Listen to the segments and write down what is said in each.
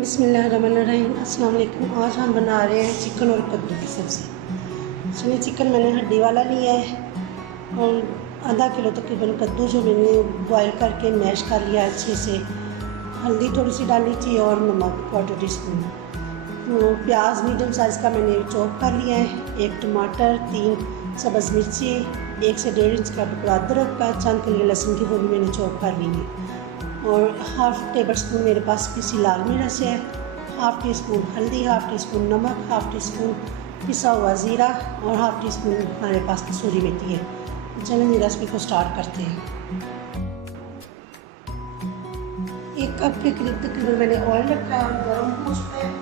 बिस्मिल्लाहिर्रहमानिर्रहीम। अस्सलाम वालेकुम। आज हम बना रहे हैं चिकन और कद्दू की सब्ज़ी। इसमें चिकन मैंने हड्डी वाला लिया है और आधा किलो तकरीबन कद्दू जो मैंने बॉयल करके मैश कर लिया अच्छे से। हल्दी थोड़ी सी डाली थी और नमक 1/4 टीस्पून। तो प्याज मीडियम साइज़ का मैंने चॉप कर लिया है। 1 टमाटर, 3 सब्ज़ मिर्ची, 1 से 1.5 इंच का टुकड़ा अदरक का, चंद के लिए लहसुन की वो भी मैंने चॉप कर ली है। और हाफ़ टेबल स्पून मेरे पास पिसी लाल मिर्च है, हाफ़ टी स्पून हल्दी, हाफ़ टी स्पून नमक, हाफ़ टी स्पून पिसा हुआ ज़ीरा और हाफ़ टी स्पून हमारे पास कसूरी मेथी है। चलें रेसिपी को स्टार्ट करते हैं। 1 कप के करीब तकरीबन मैंने ऑयल रखा है और गर्म हो चुका है।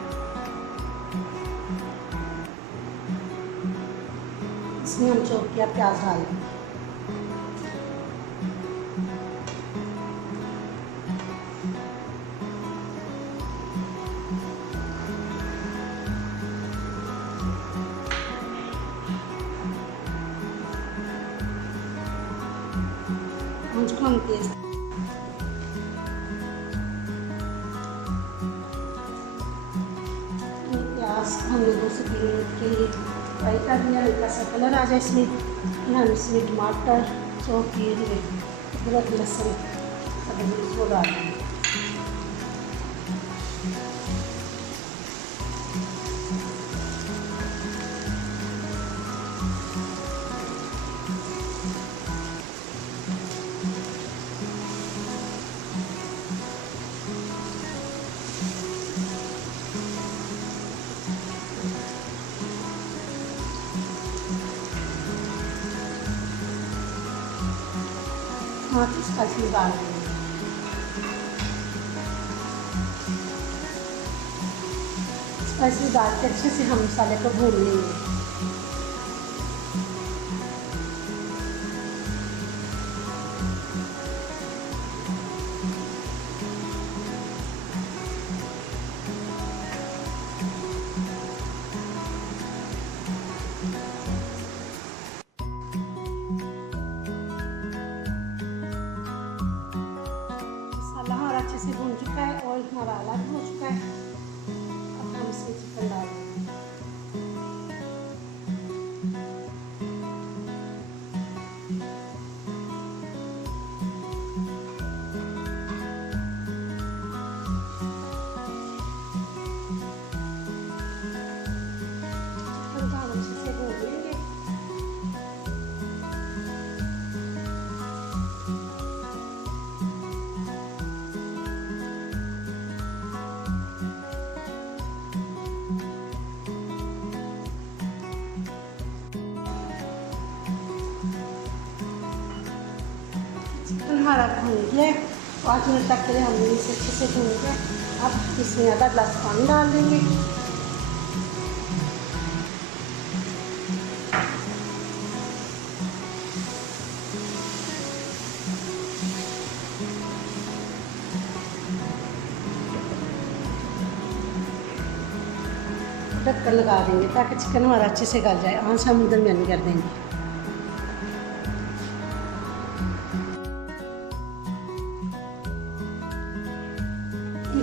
इसमें हम चॉप किया प्याज डाल देंगे। उसको हम तेज प्याज हमने 2 से 3 मिनट के लिए फ्राई कर दिया। हल्का सा कलर आ जाए इसमें, फिर हम इसमें टमाटर चॉप किए हुए अदरक लहसुन वो डाल देंगे। स्पाइसी डाल देंगे। स्पाइसी डाल के अच्छे से हम मसाले को भून लेंगे। हमारा अच्छे से भून चुका है, ऑयल हमारा अलग हो चुका है। अब हम इसमें चिकन डाल देंगे। चिकन को हम अच्छे से भून लेंगे। चिकन हमारा भून गया है। 5 मिनट तक के लिए हमने इसे अच्छे से भून लिया। अब इसमें आधा गिलास पानी डाल देंगे। ढक्कन लगा देंगे ताकि चिकन हमारा अच्छे से गल जाए। आँच हम दरमियानी कर देंगे।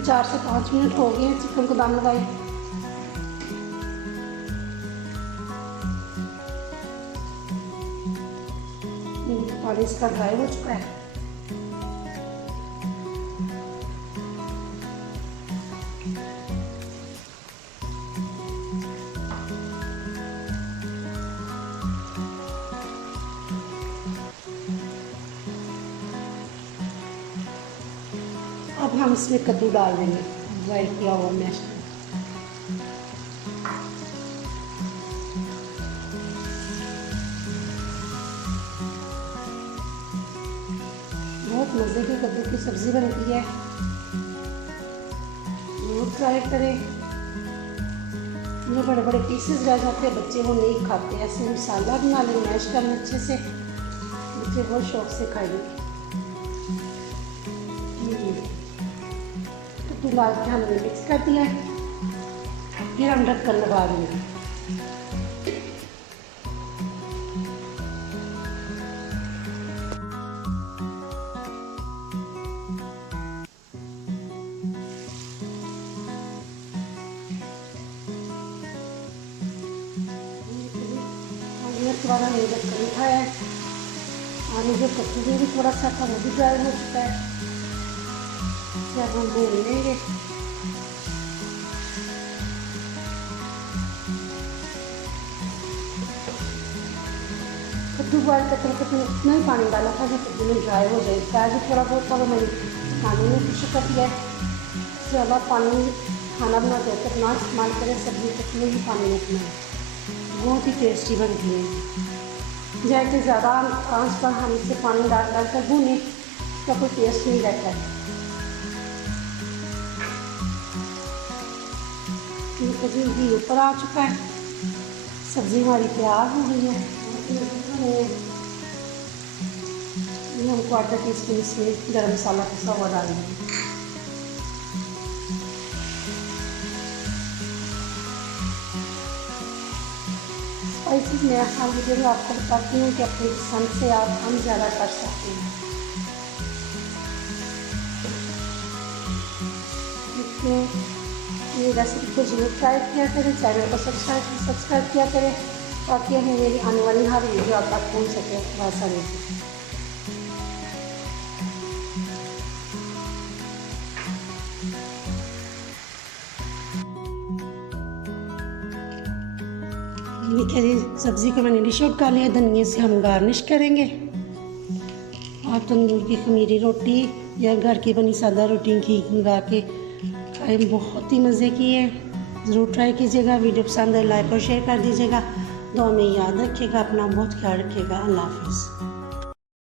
4 से 5 मिनट हो गए हैं चिकन को दम लगाए। पानी इसका ड्राई हो चुका है। अब हम इसमें कद्दू डाल देंगे, बॉयल किया हुआ मैश। बहुत मज़े की कद्दू की सब्ज़ी बनती है, जरूर ट्राई करें। ये बड़े बड़े पीसेस रह जाते हैं, बच्चे वो नहीं खाते। ऐसे मसाला बना लें, मैश कर लें अच्छे से, बच्चे बहुत शौक से खाएंगे। डाल के हमने मिक्स कर दिया है। फिर हम ढक्कन लगा देंगे। उसके बाद हमने ढक्कन उठाया है और जो कद्दू में भी थोड़ा सा था वो भी ड्राई हो चुका है। जब हम भून लेंगे कद्दू बॉयल करते वक्त मैंने उतना ही पानी डाला था जो कद्दू में ड्राई हो जाए। प्याज भी थोड़ा बहुत था वो मैंने पानी में कुछ कर दिया है। ज़्यादा पानी खाना बनाते वक्त ना इस्तेमाल करें, सब्जी तक में ही पानी रखना है, बहुत ही टेस्टी बनती है। जैसे ज़्यादा आंच पर हम इसे पानी डाल कर भूनें उसका कोई टेस्ट नहीं रहता है। घी ऊपर आ चुका है, सब्ज़ी हमारी तैयार हो गई है। हम 1/4 टीस्पून इसमें गरम मसाला पिसा हुआ डालेंगे। स्पाइसेस मैं हर वीडियो में आपको बताती हूँ कि अपनी पसंद से आप हम ज़्यादा कर सकते हैं। ये रेसिपी को जरूर ट्राई किया करें, चैनल को सब्सक्राइब किया करें ताकि हमें मेरी आने वाली हर वीडियो आप तक पहुँच सके आसानी से। देखिए जी, सब्ज़ी को मैंने डिश आउट कर लिया। धनिया से हम गार्निश करेंगे और तंदूर की खमीरी रोटी या घर की बनी सादा रोटी घी मंगा के खाए, बहुत ही मज़े की है। ज़रूर ट्राई कीजिएगा। वीडियो पसंद है लाइक और शेयर कर दीजिएगा। दुआ में याद रखिएगा, अपना बहुत ख्याल रखिएगा। अल्लाह हाफ़िज़।